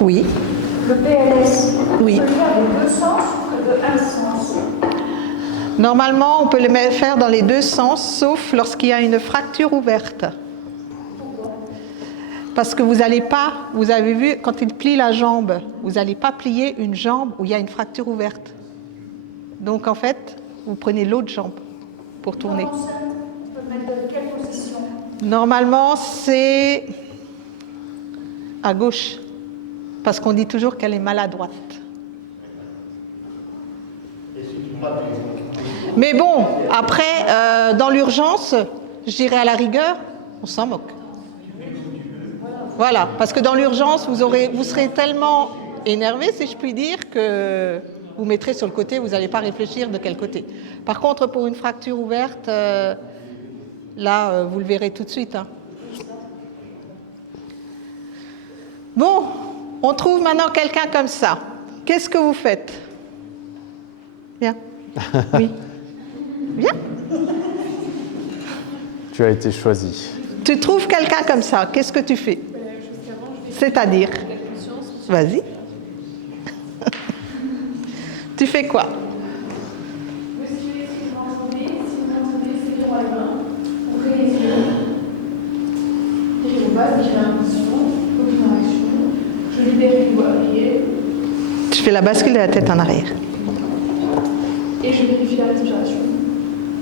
Oui. Le PLS, Oui. on peut le faire de deux sens ou que de un sens? Normalement, on peut le faire dans les deux sens, sauf lorsqu'il y a une fracture ouverte. Parce que vous n'allez pas, vous avez vu, quand il plie la jambe, vous n'allez pas plier une jambe où il y a une fracture ouverte. Donc en fait, vous prenez l'autre jambe pour tourner. On peut le mettre dans quelle position? Normalement, c'est à gauche, parce qu'on dit toujours qu'elle est maladroite. Mais bon, après, dans l'urgence, je dirais à la rigueur, on s'en moque. Voilà, parce que dans l'urgence, vous serez tellement énervé, si je puis dire, que vous mettrez sur le côté, vous n'allez pas réfléchir de quel côté. Par contre, pour une fracture ouverte, là, vous le verrez tout de suite. Hein. Bon, on trouve maintenant quelqu'un comme ça. Qu'est-ce que vous faites? Bien. Oui. Bien. Tu as été choisi. Tu trouves quelqu'un comme ça, qu'est-ce que tu fais? C'est-à-dire? Vas-y. Tu fais quoi? Je suis si vous m'entendez, c'est droit et main, ouvrez les yeux. Et je passe, j'ai l'impression, aucune réaction. Je libère les doigts pliés. Tu fais la bascule de la tête en arrière. Et je vérifie la respiration.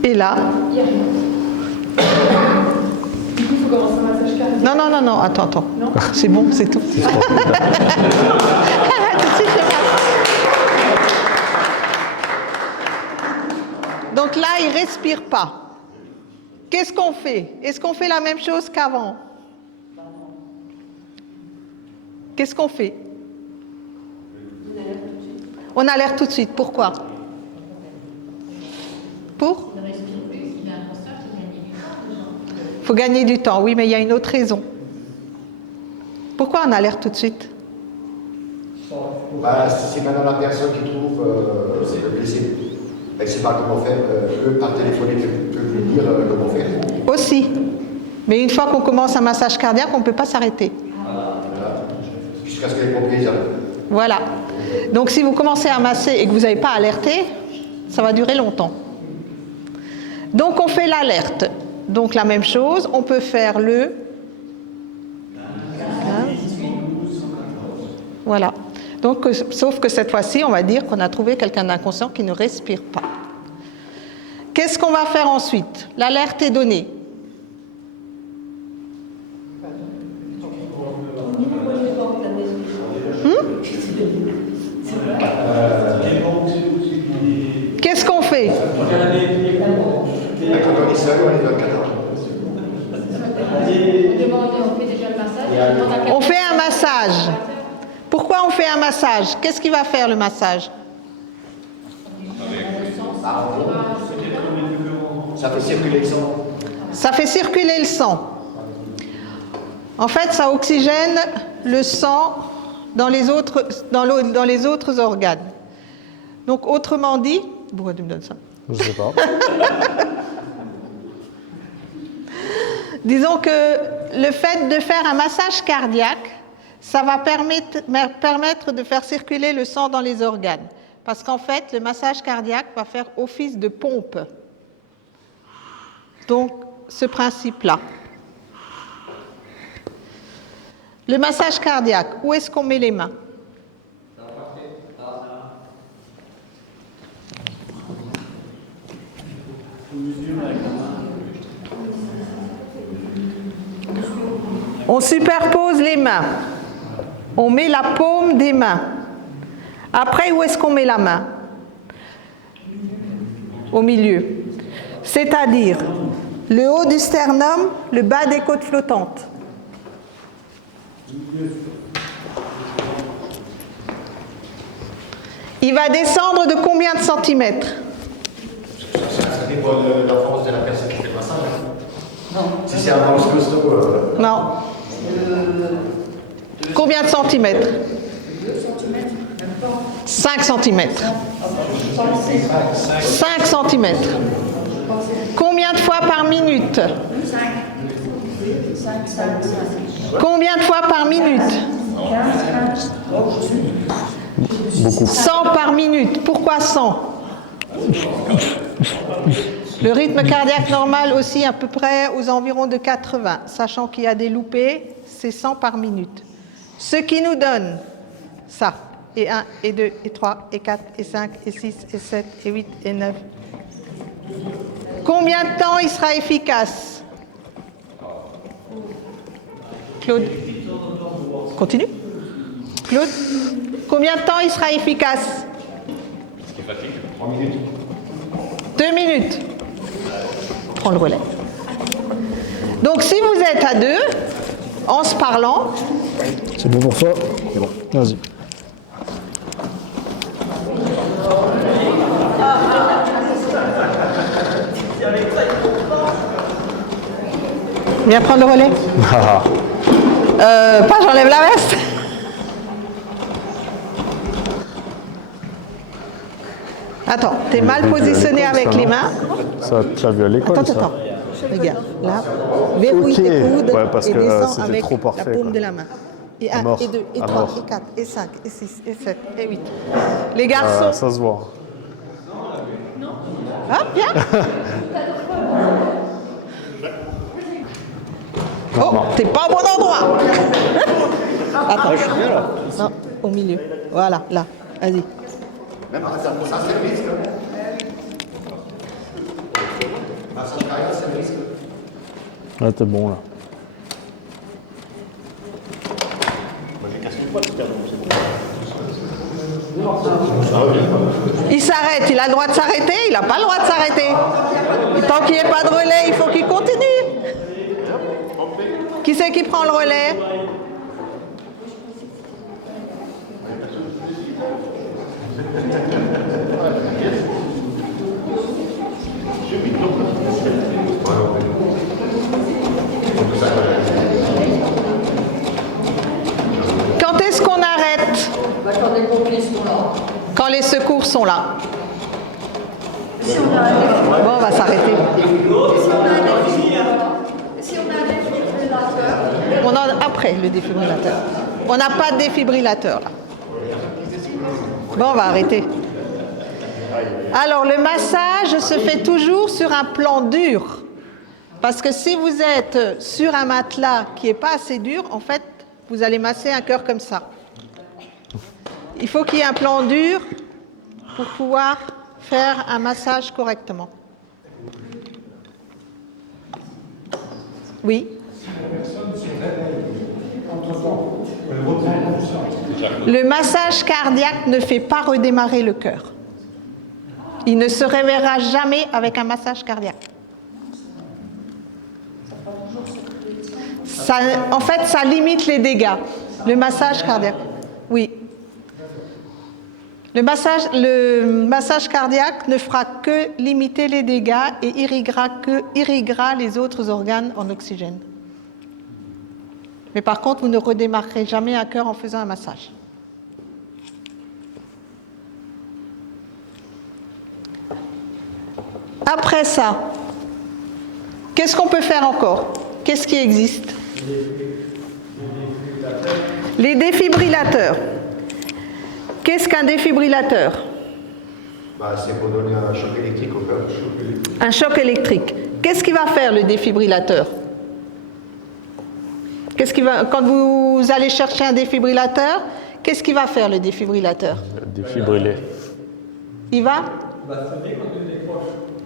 Et là? Il n'y a rien. Du coup, il faut commencer un massage cardiaque. Non, non, non, non, attends. Non. C'est bon, c'est tout. Donc là, il ne respire pas. Qu'est-ce qu'on fait? Est-ce qu'on fait la même chose qu'avant? Qu'est-ce qu'on fait? On alerte tout de suite. Pourquoi? Pour? Il faut gagner du temps, oui, mais il y a une autre raison. Pourquoi on alerte tout de suite? C'est maintenant la personne qui trouve le blessé. Elle ne sait pas comment faire. Eux, par téléphone, ils peuvent lui dire comment faire. Aussi. Mais une fois qu'on commence un massage cardiaque, on ne peut pas s'arrêter. Voilà. Jusqu'à ce que les pompiers arrivent. Voilà. Donc si vous commencez à masser et que vous n'avez pas alerté, ça va durer longtemps. Donc on fait l'alerte. Donc la même chose, on peut faire le... Voilà. Donc, sauf que cette fois-ci, on va dire qu'on a trouvé quelqu'un d'inconscient qui ne respire pas. Qu'est-ce qu'on va faire ensuite? L'alerte est donnée. Qu'est-ce qu'on fait? Quand on est seul, on est dans le cadre. On fait un massage. Pourquoi on fait un massage? Qu'est-ce qu'il va faire le massage? Ça fait circuler le sang. Ça fait circuler le sang. En fait, ça oxygène le sang dans les autres organes. Donc, autrement dit, pourquoi tu me donnes ça? Je ne sais pas. Disons que le fait de faire un massage cardiaque, ça va permettre de faire circuler le sang dans les organes. Parce qu'en fait, le massage cardiaque va faire office de pompe. Donc, ce principe-là. Le massage cardiaque, où est-ce qu'on met les mains? On superpose les mains. On met la paume des mains. Après, où est-ce qu'on met la main? Au milieu. C'est-à-dire le haut du sternum, le bas des côtes flottantes. Il va descendre de combien de centimètres? Ça dépend de la force de la personne qui fait le massage. Non. Si c'est un manche costaud. Non. Combien de centimètres? 5 centimètres. 5 centimètres. Combien de fois par minute? 5. Combien de fois par minute? Beaucoup. 100 par minute. Pourquoi 100? Le rythme cardiaque normal aussi à peu près aux environs de 80, sachant qu'il y a des loupés, c'est 100 par minute. Ce qui nous donne ça, et 1, et 2, et 3, et 4, et 5, et 6, et 7, et 8, et 9. Combien de temps il sera efficace? Claude? Continue. Claude? Combien de temps il sera efficace? 3 minutes. 2 minutes. Prends le relais. Donc si vous êtes à deux, en se parlant, C'est bon pour toi? C'est bon. Vas-y. viens prendre le relais. Pas j'enlève la veste. Attends, t'es mal positionné avec les mains. Ça, tu l'as vu à l'école, Attends, ça? attends. Regarde, là, verrouille Ok. tes coudes Ouais, parce et que, descends c'était avec trop parfait, la paume quoi. de la main. Et À 1, mort. et 2, et À 3, mort. et 4, et 5, et 6, et 7, et 8. Les garçons. Ça se voit. Ah, viens. Oh, t'es pas au bon endroit. Attends. je suis bien là. Non, au milieu. Voilà, là. Vas-y. Même ça, c'est le risque. Massage cardiaque, c'est le risque. Là, t'es bon, là. Il s'arrête, il a le droit de s'arrêter, il n'a pas le droit de s'arrêter. Et tant qu'il n'y ait pas de relais, il faut qu'il continue. Qui c'est qui prend le relais? Quand est-ce qu'on arrête? Quand les secours sont là. Bon, on va s'arrêter. On en après le défibrillateur. On n'a pas de défibrillateur là. Bon, on va arrêter. Alors, le massage se fait toujours sur un plan dur. Parce que si vous êtes sur un matelas qui n'est pas assez dur, en fait, vous allez masser un cœur comme ça. Il faut qu'il y ait un plan dur pour pouvoir faire un massage correctement. Oui. Le massage cardiaque ne fait pas redémarrer le cœur. Il ne se réveillera jamais avec un massage cardiaque. Ça, en fait, ça limite les dégâts. Le massage cardiaque. Oui. Le massage cardiaque ne fera que limiter les dégâts et irriguera les autres organes en oxygène. Mais par contre, vous ne redémarrerez jamais un cœur en faisant un massage. Après ça, qu'est-ce qu'on peut faire encore? Qu'est-ce qui existe? Les défibrillateurs. Qu'est-ce qu'un défibrillateur? C'est pour donner un choc électrique au cœur. Un choc électrique. Qu'est-ce qu'il va faire le défibrillateur? Quand vous allez chercher un défibrillateur, qu'est-ce qu'il va faire le défibrillateur? Défibriller. Il va?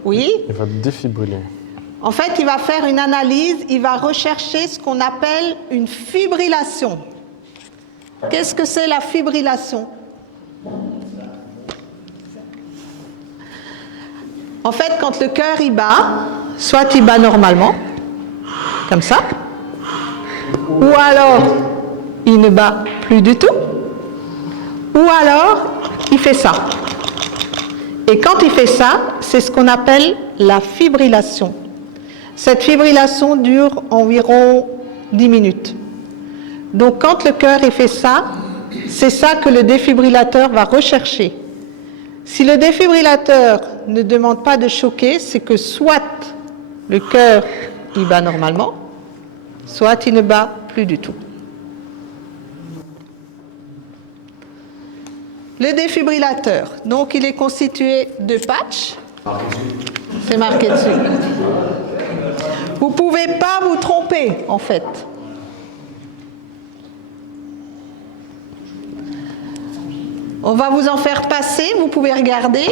Oui. Il va défibriller. En fait, il va faire une analyse, il va rechercher ce qu'on appelle une fibrillation. Qu'est-ce que c'est la fibrillation? En fait, quand le cœur il bat, soit il bat normalement, comme ça, ou alors il ne bat plus du tout, ou alors il fait ça. Et quand il fait ça, c'est ce qu'on appelle la fibrillation. Cette fibrillation dure environ 10 minutes. Donc quand le cœur il fait ça, c'est ça que le défibrillateur va rechercher. Si le défibrillateur ne demande pas de choquer, c'est que soit le cœur il bat normalement, soit il ne bat plus du tout. Le défibrillateur, donc il est constitué de patchs. C'est marqué dessus. Vous ne pouvez pas vous tromper, en fait. On va vous en faire passer, vous pouvez regarder.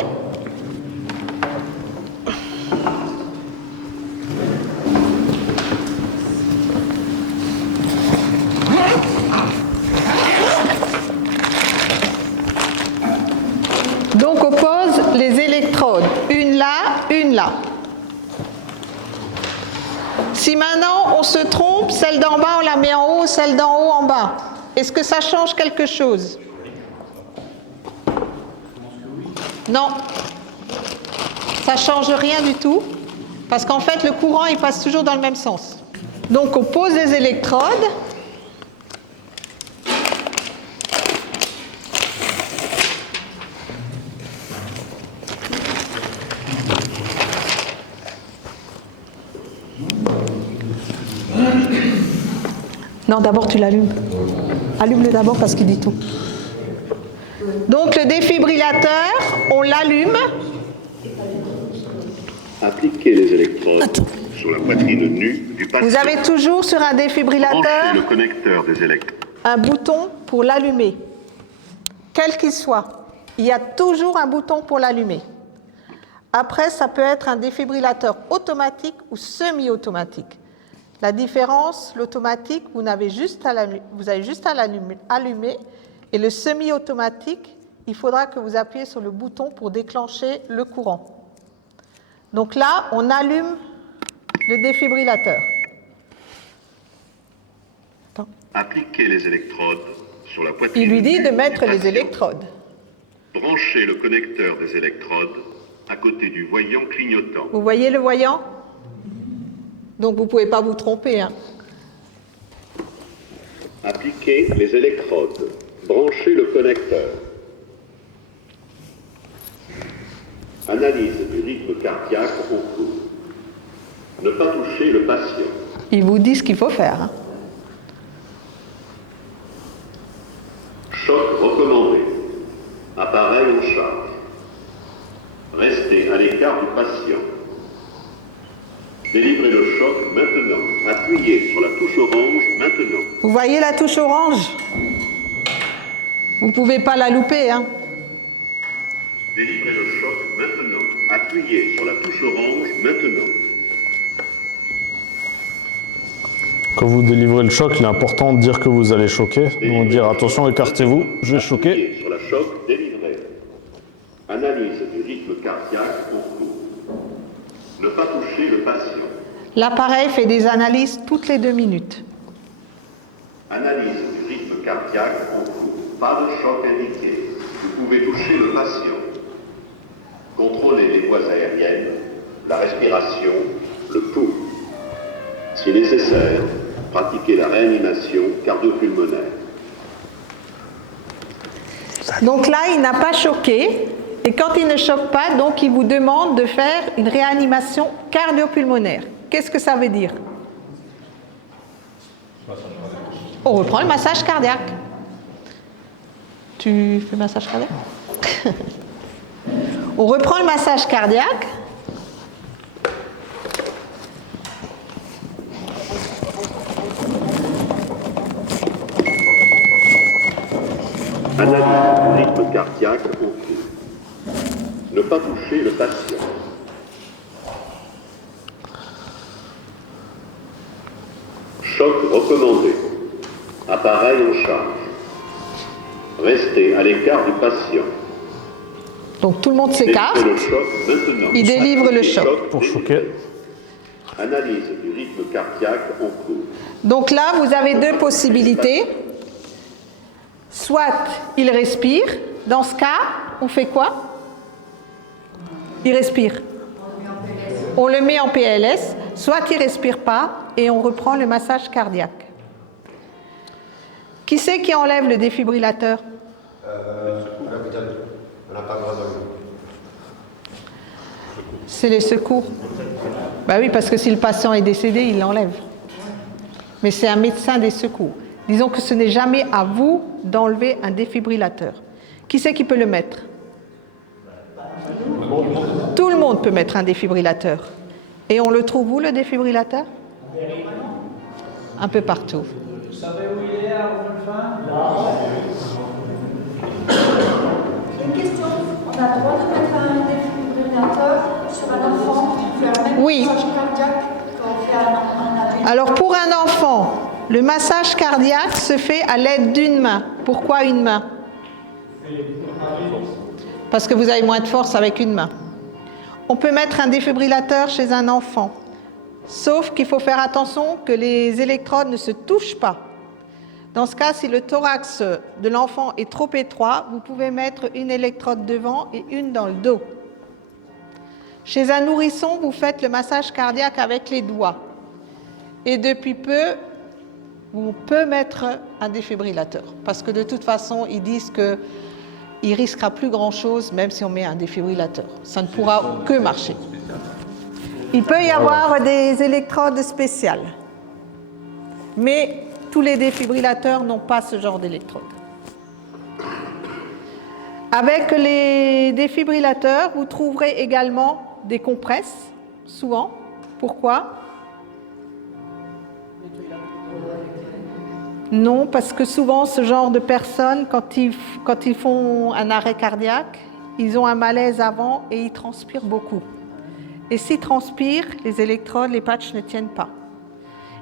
Donc on pose les électrodes, une là, une là. Si maintenant on se trompe, celle d'en bas on la met en haut, celle d'en haut en bas, est-ce que ça change quelque chose? Non, ça change rien du tout, parce qu'en fait le courant il passe toujours dans le même sens. Donc on pose les électrodes. Non, d'abord tu l'allumes. Allume-le d'abord parce qu'il dit tout. Donc le défibrillateur, on l'allume. Appliquez les électrodes sur la poitrine nue du patient. Vous avez toujours sur un défibrillateur Branchez le connecteur des électrodes. un bouton pour l'allumer. Quel qu'il soit, il y a toujours un bouton pour l'allumer. Après, ça peut être un défibrillateur automatique ou semi-automatique. La différence, l'automatique, vous avez juste à l'allumer, et le semi-automatique, il faudra que vous appuyez sur le bouton pour déclencher le courant. Donc là, on allume le défibrillateur. Attends. Appliquez les électrodes sur la poitrine. Il lui dit de nue mettre du les patient. électrodes. Branchez le connecteur des électrodes à côté du voyant clignotant. Vous voyez le voyant? Donc vous ne pouvez pas vous tromper. Hein. Appliquez les électrodes. Branchez le connecteur. Analyse du rythme cardiaque au cours. Ne pas toucher le patient. Il vous dit ce qu'il faut faire. Hein. Choc recommandé. Appareil en charge. Restez à l'écart du patient. Délivrez le choc maintenant. Appuyez sur la touche orange maintenant. Vous voyez la touche orange? Vous ne pouvez pas la louper. Hein. Délivrez le choc maintenant. Appuyez sur la touche orange maintenant. Quand vous délivrez le choc, il est important de dire que vous allez choquer. Donc dire attention, écartez-vous, je vais choquer. Appuyez sur la choc délivré. Analyse du rythme cardiaque au cours. Ne pas toucher le patient. L'appareil fait des analyses toutes les 2 minutes. Analyse du rythme cardiaque au cours. Pas de choc indiqué. Vous pouvez toucher le patient. Contrôlez les voies aériennes, la respiration, le pouls. Si nécessaire, pratiquez la réanimation cardio-pulmonaire. Donc là, il n'a pas choqué. Et quand il ne choque pas, donc il vous demande de faire une réanimation cardio-pulmonaire. Qu'est-ce que ça veut dire? On reprend le massage cardiaque. Tu fais le massage cardiaque? On reprend le massage cardiaque. Analyse du rythme cardiaque au cours. Ne pas toucher le patient. Choc recommandé. Appareil en charge. Restez à l'écart du patient. Donc tout le monde s'écarte. Délivrez le choc maintenant. Il délivre le choc. Pour choquer. Analyse du rythme cardiaque en cours. Donc là, vous avez 2 possibilités. Soit il respire. Dans ce cas, on fait quoi? Il respire. On le met en PLS. Soit il ne respire pas et on reprend le massage cardiaque. Qui c'est qui enlève le défibrillateur? L'hôpital. On n'a pas le droit de... C'est les secours. Ben oui, parce que si le patient est décédé, il l'enlève. Mais c'est un médecin des secours. Disons que ce n'est jamais à vous d'enlever un défibrillateur. Qui c'est qui peut le mettre? Tout le monde peut mettre un défibrillateur. Et on le trouve où, le défibrillateur? Un peu partout. Vous savez où il est à Rodolphin? Une question, on a le droit de mettre un défibrillateur sur un enfant qui fait un même Oui. massage cardiaque quand on fait un arrêt? Alors pour un enfant, le massage cardiaque se fait à l'aide d'une main. Pourquoi une main? Parce que vous avez moins de force avec une main. On peut mettre un défibrillateur chez un enfant, sauf qu'il faut faire attention que les électrodes ne se touchent pas. Dans ce cas, si le thorax de l'enfant est trop étroit, vous pouvez mettre une électrode devant et une dans le dos. Chez un nourrisson, vous faites le massage cardiaque avec les doigts. Et depuis peu, on peut mettre un défibrillateur. Parce que de toute façon, ils disent qu'il ne risquera plus grand-chose, même si on met un défibrillateur. Ça ne pourra que marcher. Il peut y avoir des électrodes spéciales. Mais tous les défibrillateurs n'ont pas ce genre d'électrode. Avec les défibrillateurs, vous trouverez également des compresses, souvent. Pourquoi? Non, parce que souvent, ce genre de personnes, quand ils font un arrêt cardiaque, ils ont un malaise avant et ils transpirent beaucoup. Et s'ils transpirent, les électrodes, les patchs ne tiennent pas.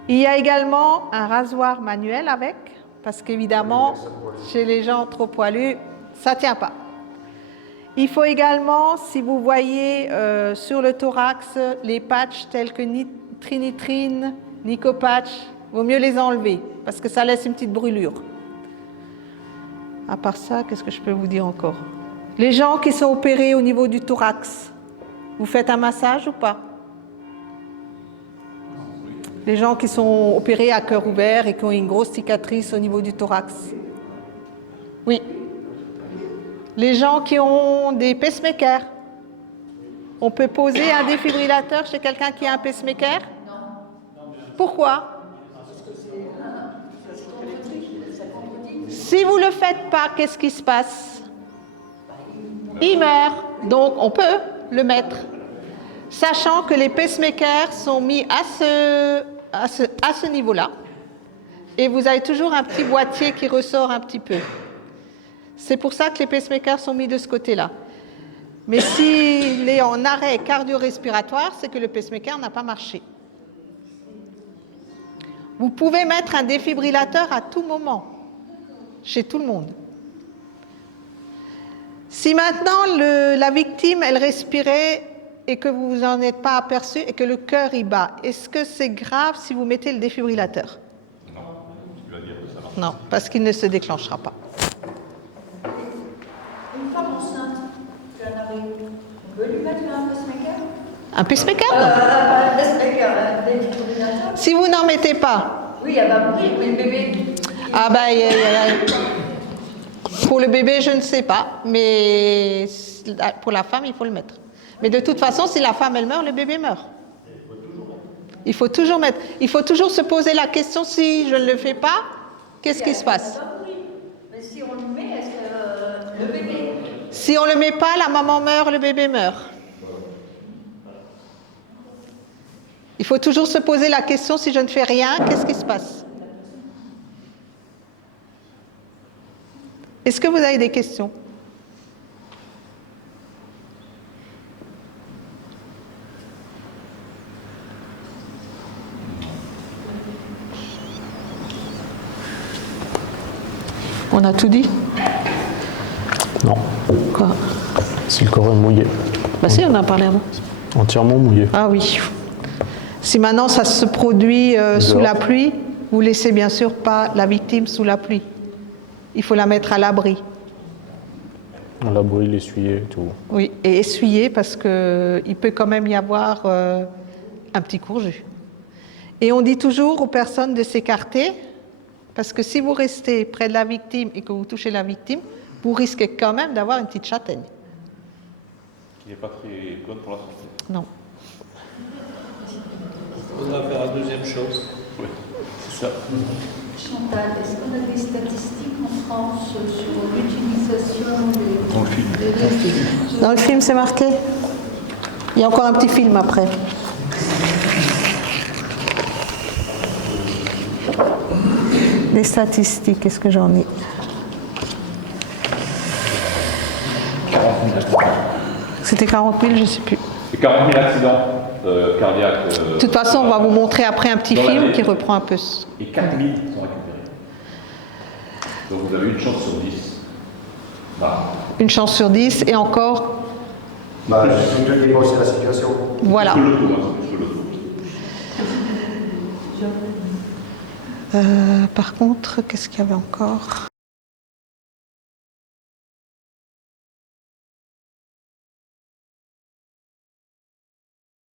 Il y a également un rasoir manuel avec, parce qu'évidemment, chez les gens trop poilus, ça ne tient pas. Il faut également, si vous voyez sur le thorax les patchs tels que trinitrine, nicopatch, il vaut mieux les enlever, parce que ça laisse une petite brûlure. À part ça, qu'est-ce que je peux vous dire encore? Les gens qui sont opérés au niveau du thorax, vous faites un massage ou pas? Les gens qui sont opérés à cœur ouvert et qui ont une grosse cicatrice au niveau du thorax. Oui. Les gens qui ont des pacemakers. On peut poser un défibrillateur chez quelqu'un qui a un pacemaker? Non. Pourquoi? Si vous ne le faites pas, qu'est-ce qui se passe? Il meurt. Donc on peut le mettre. Sachant que les pacemakers sont mis à ce niveau-là. Et vous avez toujours un petit boîtier qui ressort un petit peu. C'est pour ça que les pacemakers sont mis de ce côté-là. Mais s'il est en arrêt cardio-respiratoire, c'est que le pacemaker n'a pas marché. Vous pouvez mettre un défibrillateur à tout moment, chez tout le monde. Si maintenant la victime, elle respirait et que vous vous en êtes pas aperçu et que le cœur y bat, est-ce que c'est grave si vous mettez le défibrillateur? Non, parce qu'il ne se déclenchera pas. Une femme enceinte qui a un arrêt, on peut lui mettre un pacemaker? Un pacemaker, non? Pas un pacemaker, un défibrillateur. Si vous n'en mettez pas. Oui, elle va mourir, mais le bébé. Ah ben, pour le bébé, je ne sais pas, mais pour la femme, il faut le mettre. Mais de toute façon, si la femme, elle meurt, le bébé meurt. Il faut toujours mettre. Il faut toujours se poser la question, si je ne le fais pas, qu'est-ce qui se passe? Mais si on le met, est-ce que le bébé? Si on ne le met pas, la maman meurt, le bébé meurt. Il faut toujours se poser la question, si je ne fais rien, qu'est-ce qui se passe? Est-ce que vous avez des questions? On a tout dit? Non. Quoi? Si le corps est mouillé. Bah si, on a parlé avant. Entièrement mouillé. Ah oui. Si maintenant ça se produit sous la pluie, vous laissez bien sûr pas la victime sous la pluie. Il faut la mettre à l'abri. À l'abri, l'essuyer et tout. Oui, et essuyer parce qu'il peut quand même y avoir un petit courju. Et on dit toujours aux personnes de s'écarter, parce que si vous restez près de la victime et que vous touchez la victime, vous risquez quand même d'avoir une petite châtaigne. Qui n'est pas très bonne pour la santé. Non. On va faire la deuxième chose. Oui. Ce Chantal, est-ce qu'on a des statistiques en France sur l'utilisation des... Dans le film, c'est marqué. Il y a encore un petit film après. Les statistiques, est-ce que j'en ai? 40 000 accidents. C'était 40 000, je ne sais plus. Et 40 000 accidents cardiaques. De toute façon, on va vous montrer après un petit dans film l'année. qui reprend un peu. Et 4 000 sont récupérés. Donc vous avez une chance sur 10. Bah, Une chance sur 10 et encore, Bah, je te dis, c'est la situation. voilà. c'est le loto, hein, c'est le loto. Par contre, qu'est-ce qu'il y avait encore?